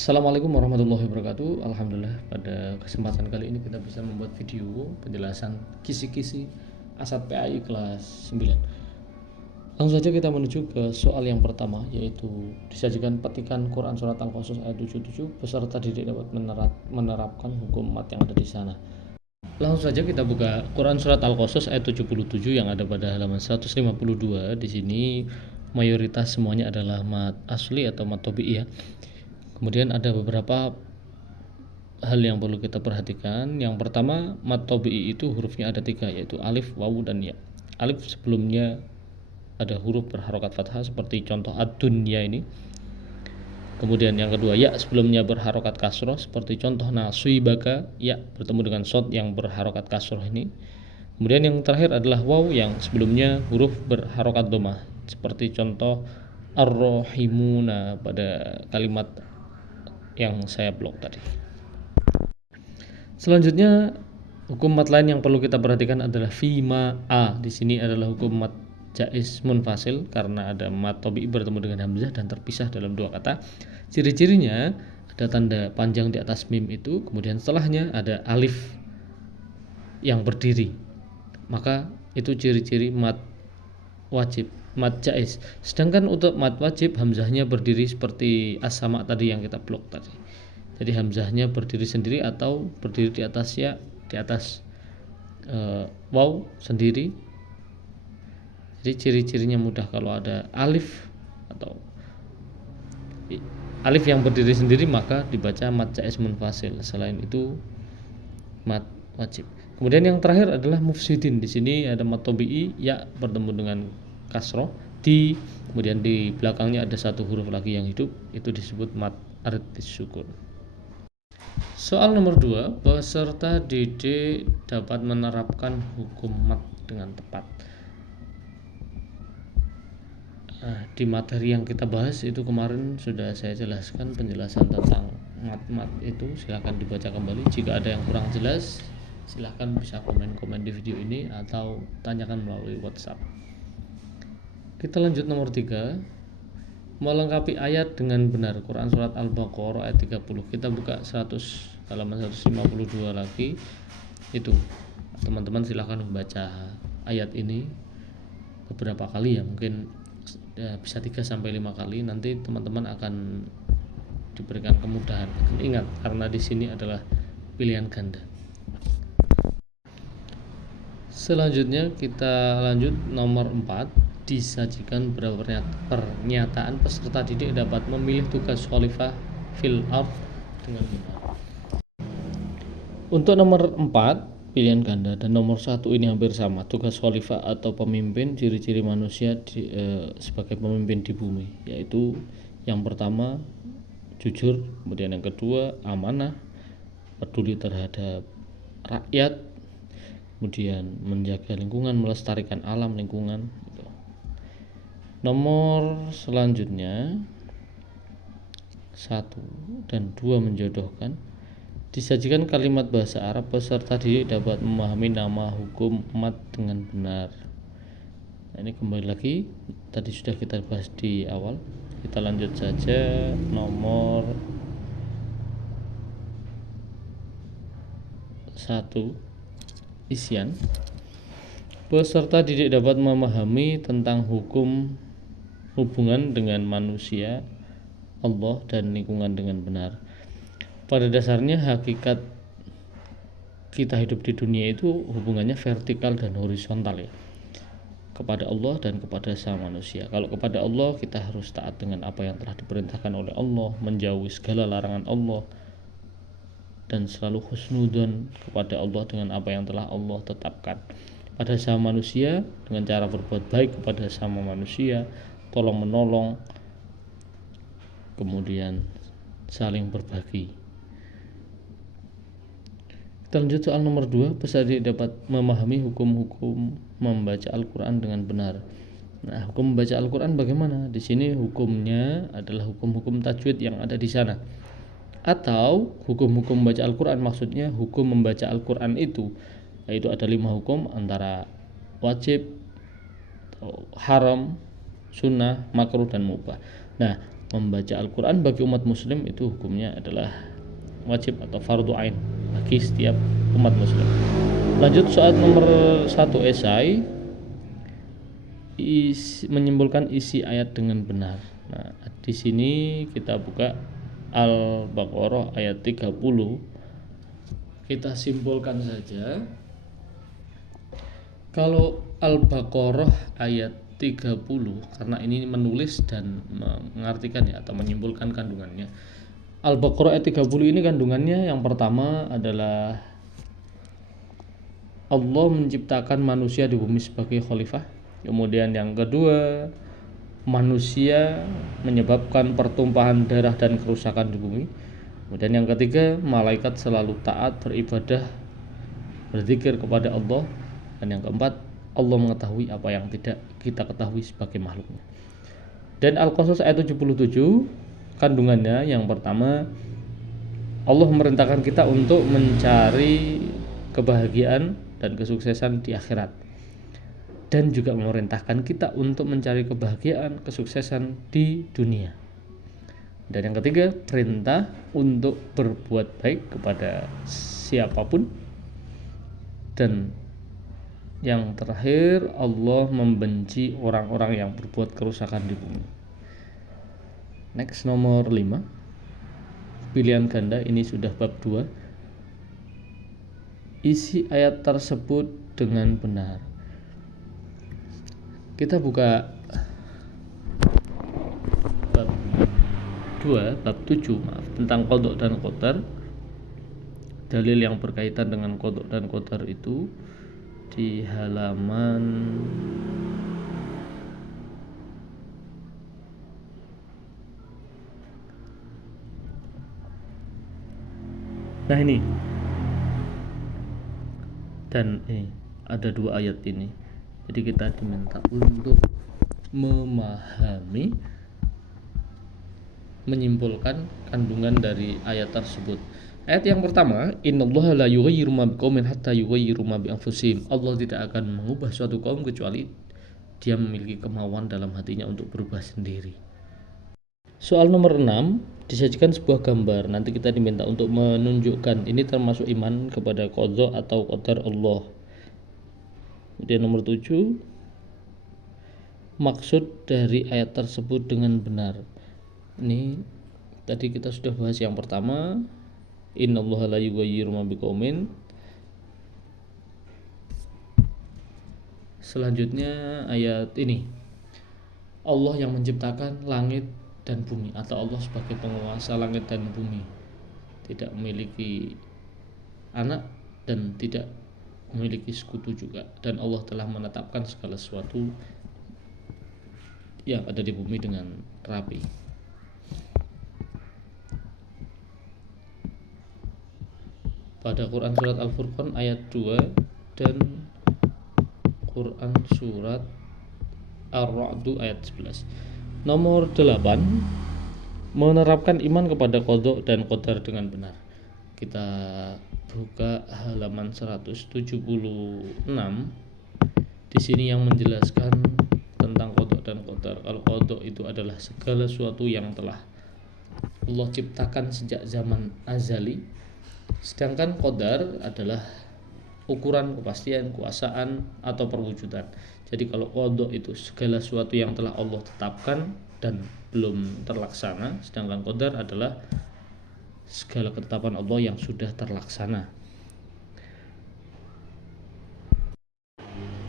Assalamualaikum warahmatullahi wabarakatuh. Alhamdulillah pada kesempatan kali ini kita bisa membuat video penjelasan kisi-kisi ASAT PAI kelas 9. Langsung saja kita menuju ke soal yang pertama, yaitu disajikan petikan Quran Surat Al-Qasas ayat 77, peserta didik dapat menerapkan hukum mat yang ada di sana. Langsung saja kita buka Quran Surat Al-Qasas ayat 77 yang ada pada halaman 152. Di sini mayoritas semuanya adalah mat asli atau mat tabi'i ya. Kemudian ada beberapa hal yang perlu kita perhatikan. Yang pertama, mat tabi'i itu hurufnya ada 3, yaitu alif, wawu, dan ya. Alif sebelumnya ada huruf berharokat fathah seperti contoh ad-dunya ini. Kemudian yang kedua, ya sebelumnya berharokat kasroh seperti contoh nasibaka, ya bertemu dengan shad yang berharokat kasroh ini. Kemudian yang terakhir adalah wawu yang sebelumnya huruf berharokat dhammah seperti contoh ar-rahimuna pada kalimat yang saya blok tadi. Selanjutnya, hukum mat lain yang perlu kita perhatikan adalah fima a. Di sini adalah hukum mat jaiz munfasil karena ada mat tabi'i bertemu dengan hamzah dan terpisah dalam dua kata. Ciri-cirinya ada tanda panjang di atas mim itu, kemudian setelahnya ada alif yang berdiri. Maka itu ciri-ciri mat wajib, mat jaiz. Sedangkan untuk mat wajib hamzahnya berdiri seperti as-sama tadi yang kita blok tadi. Jadi hamzahnya berdiri sendiri atau berdiri di atas ya, di atas waw sendiri. Jadi ciri-cirinya mudah kalau ada alif atau alif yang berdiri sendiri maka dibaca mat jaiz munfasil. Selain itu mat wajib. Kemudian yang terakhir adalah mufsidin. Di sini ada mat tabi'i ya bertemu dengan kasroh di, kemudian di belakangnya ada satu huruf lagi yang hidup, itu disebut mat aridis sukun. Soal nomor 2, peserta didik dapat menerapkan hukum mat dengan tepat. Di materi yang kita bahas itu kemarin sudah saya jelaskan penjelasan tentang mat itu, silahkan dibaca kembali. Jika ada yang kurang jelas, silahkan bisa komen-komen di video ini atau tanyakan melalui WhatsApp. Kita lanjut nomor 3, melengkapi ayat dengan benar. Quran Surat Al-Baqarah ayat 30. Kita buka halaman 152 lagi. Itu teman-teman silahkan membaca ayat ini beberapa kali ya, mungkin bisa 3-5 kali. Nanti teman-teman akan diberikan kemudahan. Ingat, karena di sini adalah pilihan ganda. Selanjutnya kita lanjut nomor 4, disajikan beberapa pernyataan peserta didik dapat memilih tugas khalifah fil ard dengan benar. Untuk nomor 4 pilihan ganda dan nomor 1 ini hampir sama. Tugas khalifah atau pemimpin, ciri-ciri manusia sebagai pemimpin di bumi, yaitu yang pertama jujur, kemudian yang kedua amanah, peduli terhadap rakyat, kemudian menjaga lingkungan, melestarikan alam lingkungan. Nomor selanjutnya 1 dan 2 menjodohkan. Disajikan kalimat bahasa Arab, peserta didik dapat memahami nama hukum mat dengan benar. Ini kembali lagi tadi sudah kita bahas di awal. Kita lanjut saja nomor 1 isian. Peserta didik dapat memahami tentang hukum hubungan dengan manusia, Allah, dan lingkungan dengan benar. Pada dasarnya hakikat kita hidup di dunia itu hubungannya vertikal dan horizontal ya, kepada Allah dan kepada sama manusia. Kalau kepada Allah kita harus taat dengan apa yang telah diperintahkan oleh Allah, menjauhi segala larangan Allah, dan selalu husnudzon kepada Allah dengan apa yang telah Allah tetapkan. Pada sama manusia dengan cara berbuat baik kepada sama manusia, tolong menolong, kemudian saling berbagi. Kita lanjut soal nomor 2, peserta didik dapat memahami hukum-hukum membaca Al-Quran dengan benar. Nah, hukum membaca Al-Quran bagaimana? Di sini hukumnya adalah hukum-hukum tajwid yang ada di sana. Atau hukum-hukum membaca Al-Quran, maksudnya hukum membaca Al-Quran itu, yaitu ada 5 hukum antara wajib, haram, sunnah, makruh, dan mubah. Nah, membaca Al-Quran bagi umat muslim itu hukumnya adalah wajib atau fardu ain bagi setiap umat muslim. Lanjut soal nomor 1 esai, menyimpulkan isi ayat dengan benar. Nah, di sini kita buka Al-Baqarah ayat 30. Kita simpulkan saja. Kalau Al-Baqarah ayat 30, karena ini menulis dan mengartikan ya atau menyimpulkan kandungannya. Al-Baqarah ayat 30 ini kandungannya yang pertama adalah Allah menciptakan manusia di bumi sebagai khalifah. Kemudian yang kedua, manusia menyebabkan pertumpahan darah dan kerusakan di bumi. Kemudian yang ketiga, malaikat selalu taat beribadah, berzikir kepada Allah. Dan yang keempat, Allah mengetahui apa yang tidak kita ketahui sebagai makhluknya. Dan Al-Qasas ayat 77 kandungannya yang pertama, Allah memerintahkan kita untuk mencari kebahagiaan dan kesuksesan di akhirat, dan juga memerintahkan kita untuk mencari kebahagiaan, kesuksesan di dunia. Dan yang ketiga, perintah untuk berbuat baik kepada siapapun. Dan yang terakhir, Allah membenci orang-orang yang berbuat kerusakan di bumi. Next, nomor 5, pilihan ganda. Ini sudah bab 2. Isi ayat tersebut dengan benar. Kita buka bab 2, bab 7 tentang qadha dan qadar. Dalil yang berkaitan dengan qadha dan qadar itu di halaman ini. Dan ada 2 ayat ini. Jadi kita diminta untuk memahami, menyimpulkan kandungan dari ayat tersebut. Ayat yang pertama, innallaha la yughayyiru ma biqaumin hatta yughayyiru ma bi anfusihim. Allah tidak akan mengubah suatu kaum kecuali dia memiliki kemauan dalam hatinya untuk berubah sendiri. Soal nomor 6, disajikan sebuah gambar. Nanti kita diminta untuk menunjukkan ini termasuk iman kepada qadha atau qadar Allah. Kemudian nomor 7, maksud dari ayat tersebut dengan benar. Ini tadi kita sudah bahas yang pertama, innallaha la yughayyiru ma biqaumin. Selanjutnya ayat ini, Allah yang menciptakan langit dan bumi, atau Allah sebagai penguasa langit dan bumi, tidak memiliki anak dan tidak memiliki sekutu juga, dan Allah telah menetapkan segala sesuatu yang ada di bumi dengan rapi. Pada Quran surat Al-Furqan ayat 2 dan Quran surat Ar-Ra'd ayat 11. Nomor 8, menerapkan iman kepada qadha dan qadar dengan benar. Kita buka halaman 176. Di sini yang menjelaskan tentang qadha dan qadar. Kalau qadha itu adalah segala sesuatu yang telah Allah ciptakan sejak zaman azali, sedangkan qadar adalah ukuran kepastian, kuasaan atau perwujudan. Jadi kalau qadha itu segala sesuatu yang telah Allah tetapkan dan belum terlaksana, sedangkan qadar adalah segala ketetapan Allah yang sudah terlaksana.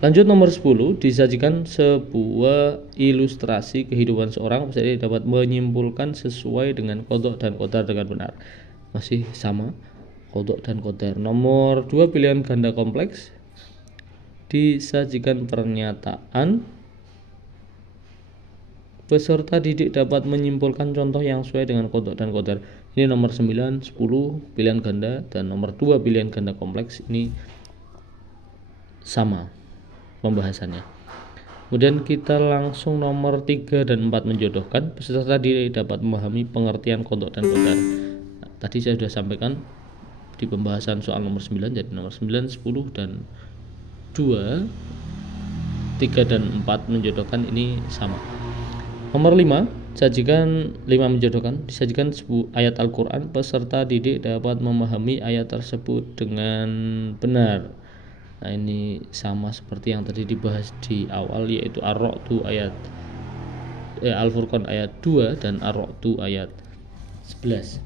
Lanjut nomor 10, disajikan sebuah ilustrasi kehidupan seorang peserta dapat menyimpulkan sesuai dengan qadha dan qadar dengan benar. Masih sama, qadha dan qadar. Nomor 2, pilihan ganda kompleks. Disajikan pernyataan, peserta didik dapat menyimpulkan contoh yang sesuai dengan qadha dan qadar. Ini nomor 9, 10 pilihan ganda, dan nomor 2 pilihan ganda kompleks ini sama pembahasannya. Kemudian kita langsung nomor 3 dan 4 menjodohkan. Peserta didik dapat memahami pengertian qadha dan qadar. Tadi saya sudah sampaikan di pembahasan soal nomor 9, jadi nomor 9, 10 dan 2, 3 dan 4 menjodohkan ini sama. Nomor 5, Sajikan 5 menjodohkan. Disajikan ayat Al-Quran, peserta didik dapat memahami ayat tersebut dengan benar. Nah, ini sama seperti yang tadi dibahas di awal, yaitu Ar-Ra'd ayat Al-Furqan ayat 2 dan Ar-Ra'd ayat 11.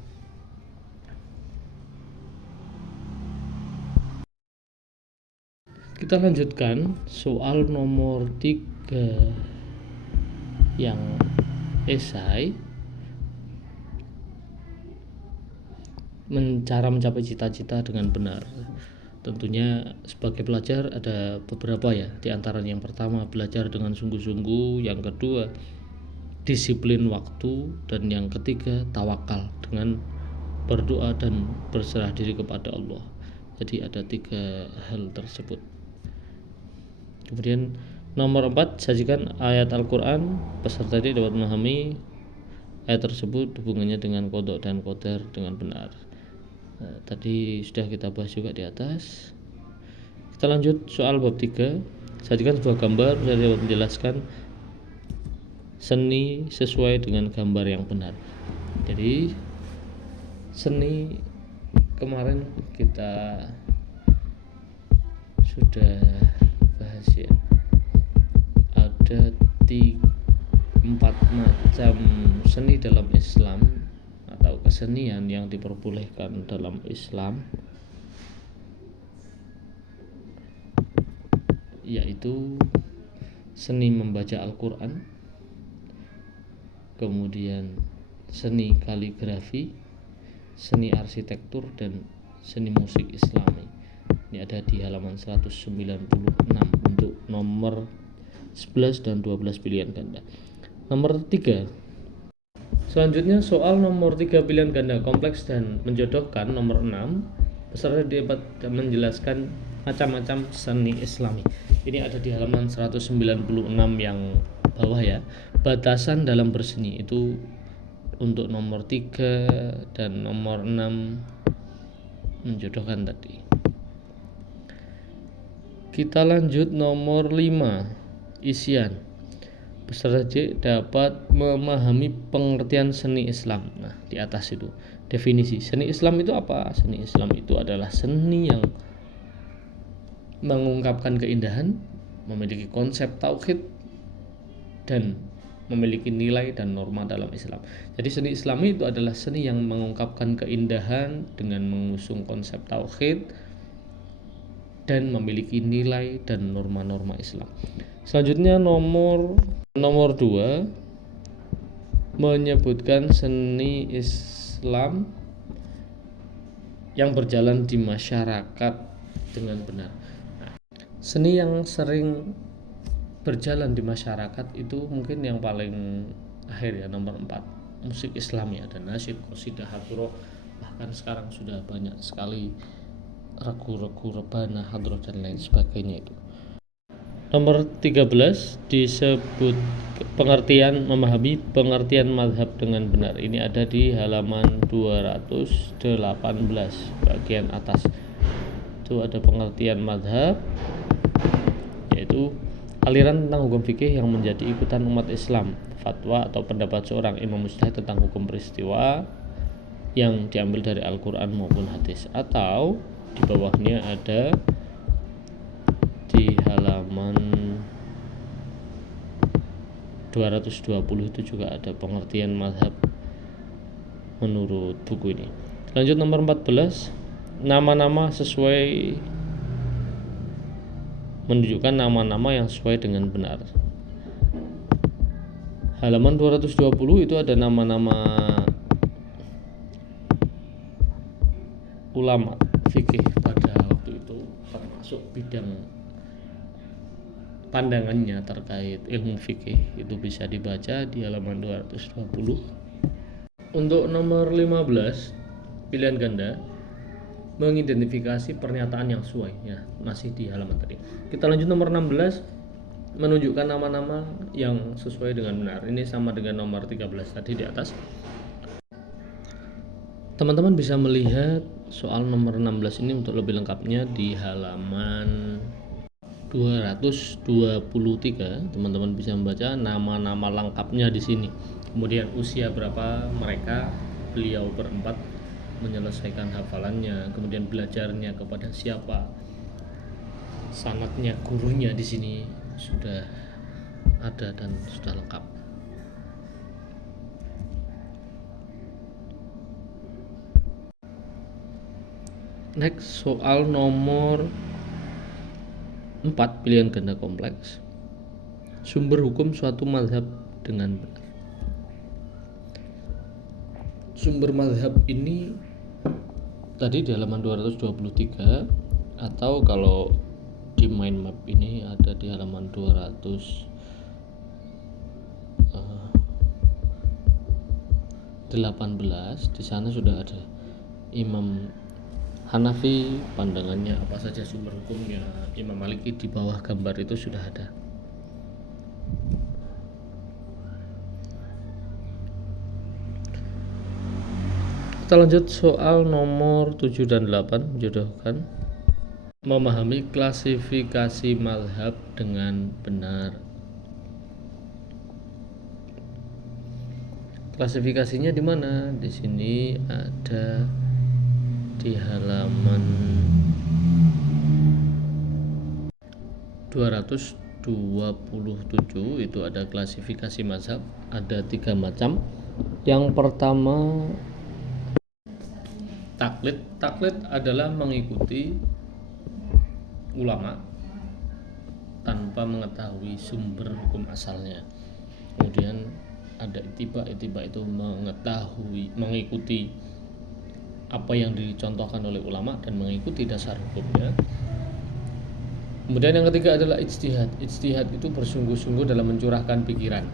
Kita lanjutkan soal nomor 3 yang esai, cara mencapai cita-cita dengan benar. Tentunya sebagai pelajar ada beberapa ya, di antaranya yang pertama belajar dengan sungguh-sungguh, yang kedua disiplin waktu, dan yang ketiga tawakal dengan berdoa dan berserah diri kepada Allah. Jadi ada 3 hal tersebut. Kemudian nomor 4, sajikan ayat Al-Quran, peserta didik dapat memahami ayat tersebut hubungannya dengan qada dan qadar dengan benar. Nah, tadi sudah kita bahas juga di atas. Kita lanjut soal bab 3. Sajikan sebuah gambar dan dapat menjelaskan seni sesuai dengan gambar yang benar. Jadi seni kemarin kita sudah bahas ya. Ada 4 macam seni dalam Islam atau kesenian yang diperbolehkan dalam Islam, yaitu seni membaca Al-Quran, kemudian seni kaligrafi, seni arsitektur, dan seni musik Islami. Ini ada di halaman 196 untuk nomor 11 dan 12 pilihan ganda. Nomor 3. Selanjutnya soal nomor 3 pilihan ganda kompleks dan menjodohkan. Nomor 6. Peserta dapat menjelaskan macam-macam seni Islami. Ini ada di halaman 196 yang bawah ya. Batasan dalam berseni itu untuk nomor 3 dan nomor 6 menjodohkan tadi. Kita lanjut nomor 5, isian. Peserta didik dapat memahami pengertian seni Islam. Nah, di atas itu definisi seni Islam itu apa? Seni Islam itu adalah seni yang mengungkapkan keindahan, memiliki konsep tauhid, dan memiliki nilai dan norma dalam Islam. Jadi seni Islami itu adalah seni yang mengungkapkan keindahan dengan mengusung konsep tauhid dan memiliki nilai dan norma-norma Islam. Selanjutnya nomor 2 menyebutkan seni Islam yang berjalan di masyarakat dengan benar. Seni yang sering berjalan di masyarakat itu mungkin yang paling akhir ya, nomor 4, musik Islami. Ada nasyid, qasidah, hadroh, bahkan sekarang sudah banyak sekali regu-regu rebana, hadroh, dan lain sebagainya itu. Nomor 13 disebut pengertian, memahami pengertian mazhab dengan benar. Ini ada di halaman 218 bagian atas. Itu ada pengertian mazhab, yaitu aliran tentang hukum fikih yang menjadi ikutan umat Islam, fatwa atau pendapat seorang imam mujtahid tentang hukum peristiwa yang diambil dari Al-Quran maupun hadis. Atau di bawahnya ada di halaman 220 itu juga ada pengertian mazhab menurut buku ini. Lanjut nomor 14, nama-nama sesuai, menunjukkan nama-nama yang sesuai dengan benar. Halaman 220 itu ada nama-nama ulama fikih pada waktu itu, termasuk bidang pandangannya terkait ilmu fikih, itu bisa dibaca di halaman 220. Untuk nomor 15 pilihan ganda, mengidentifikasi pernyataan yang sesuai ya, masih di halaman tadi. Kita lanjut nomor 16, menunjukkan nama-nama yang sesuai dengan benar. Ini sama dengan nomor 13 tadi di atas. Teman-teman bisa melihat soal nomor 16 ini untuk lebih lengkapnya di halaman 223. Teman-teman bisa membaca nama-nama lengkapnya di sini. kemudian usia berapa mereka, beliau berempat menyelesaikan hafalannya, kemudian belajarnya kepada siapa, sanadnya, gurunya di sini sudah ada dan sudah lengkap. Next, soal nomor 4, pilihan ganda kompleks. Sumber hukum suatu mazhab dengan benar. Sumber mazhab ini tadi di halaman 223, atau kalau di mind map ini ada di halaman 218. Di sana sudah ada Imam Hanafi, pandangannya apa saja sumber hukumnya. Imam Maliki di bawah gambar itu sudah ada. Kita lanjut soal nomor 7 dan 8, menjodohkan. Memahami klasifikasi mazhab dengan benar. Klasifikasinya di mana? Di sini ada di halaman 227, itu ada klasifikasi mazhab, ada 3 macam. Yang pertama, taklid. Taklid adalah mengikuti ulama tanpa mengetahui sumber hukum asalnya. Kemudian ada ittiba. Ittiba itu mengikuti apa yang dicontohkan oleh ulama dan mengikuti dasar hukumnya. Kemudian yang ketiga adalah ijtihad. Ijtihad itu bersungguh-sungguh dalam mencurahkan pikiran.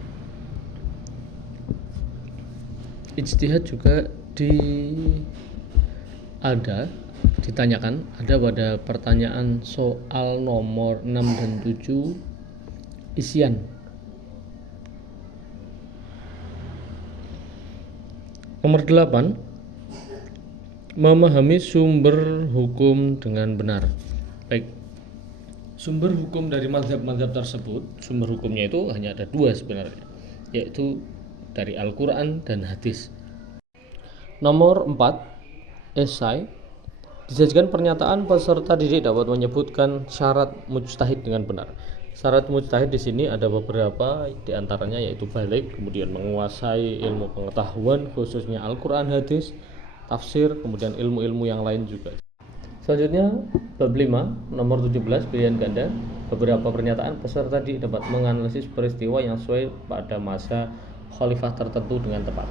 Ijtihad juga ditanyakan ada pada pertanyaan soal nomor 6 dan 7 isian. Nomor 8, memahami sumber hukum dengan benar. Baik, sumber hukum dari mazhab-mazhab tersebut, sumber hukumnya itu hanya ada 2 sebenarnya, yaitu dari Al-Quran dan hadis. Nomor 4, esai. Disajikan pernyataan peserta didik dapat menyebutkan syarat mujtahid dengan benar. Syarat mujtahid di sini ada beberapa, diantaranya yaitu balik, kemudian menguasai ilmu pengetahuan khususnya Al-Quran, hadis, tafsir, kemudian ilmu-ilmu yang lain juga. Selanjutnya bab 5, nomor 17, pilihan ganda. Beberapa pernyataan peserta didik dapat menganalisis peristiwa yang sesuai pada masa khalifah tertentu dengan tepat.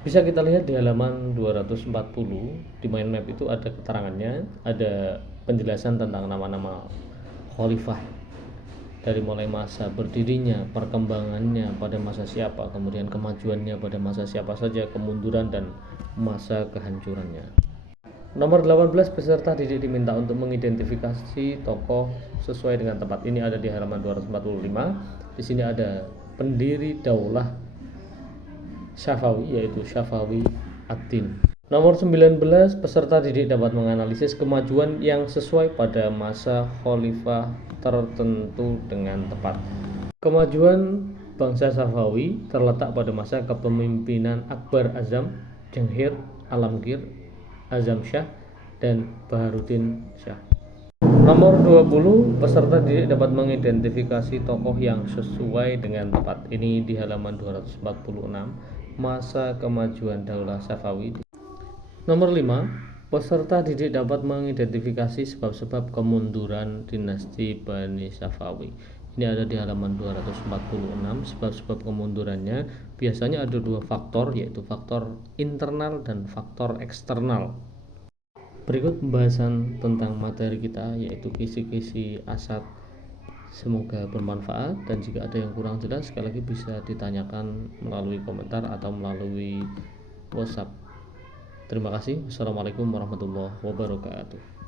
Bisa kita lihat di halaman 240, di mind map itu ada keterangannya, ada penjelasan tentang nama-nama khalifah, dari mulai masa berdirinya, perkembangannya pada masa siapa, kemudian kemajuannya pada masa siapa saja, kemunduran dan masa kehancurannya. Nomor 18, peserta didik diminta untuk mengidentifikasi tokoh sesuai dengan tempat. Ini ada di halaman 245. Di sini ada pendiri daulah Syafawi, yaitu Syafawi ad-Din. Nomor 19, peserta didik dapat menganalisis kemajuan yang sesuai pada masa khalifah tertentu dengan tepat. Kemajuan bangsa Syafawi terletak pada masa kepemimpinan Akbar Azam, Jenghir, Alamgir, Azam Shah, dan Baharuddin Shah. Nomor 20, peserta didik dapat mengidentifikasi tokoh yang sesuai dengan tepat. Ini di halaman 246, masa kemajuan daulah Syafawi. Nomor 5, peserta didik dapat mengidentifikasi sebab-sebab kemunduran dinasti Bani Syafawi. Ini ada di halaman 246, sebab-sebab kemundurannya biasanya ada 2 faktor, yaitu faktor internal dan faktor eksternal. Berikut pembahasan tentang materi kita, yaitu kisi-kisi asad. Semoga bermanfaat, dan jika ada yang kurang jelas sekali lagi bisa ditanyakan melalui komentar atau melalui WhatsApp. Terima kasih. Wassalamualaikum warahmatullahi wabarakatuh.